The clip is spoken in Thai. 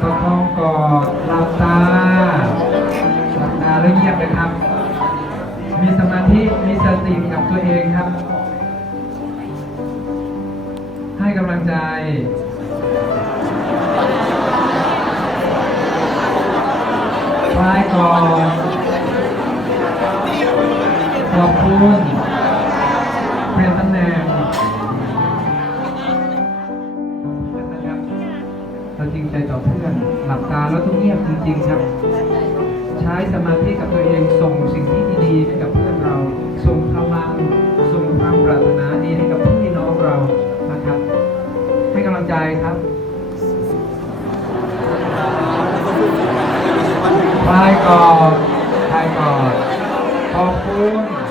ประคองกอดหลับตาหลับตาแล้วเงียบเลยครับ มีสมาธิมีสติกับตัวเองครับ ให้กำลังใจคลายก่อนขอบคุณเปลี่ยนตำแหน่ง เราจริงใจต่อเพื่อนหลับตาแล้วต้องเงียบจริงๆครับ ใช้สมาธิกับตัวเองส่งสิ่งที่ดีๆให้กับเพื่อนเรา ส่งพลังส่งความปรารถนาดีให้กับพี่น้องเรานะครับ ให้กำลังใจครับคลายก่อนคลายก่อนขอบคุณ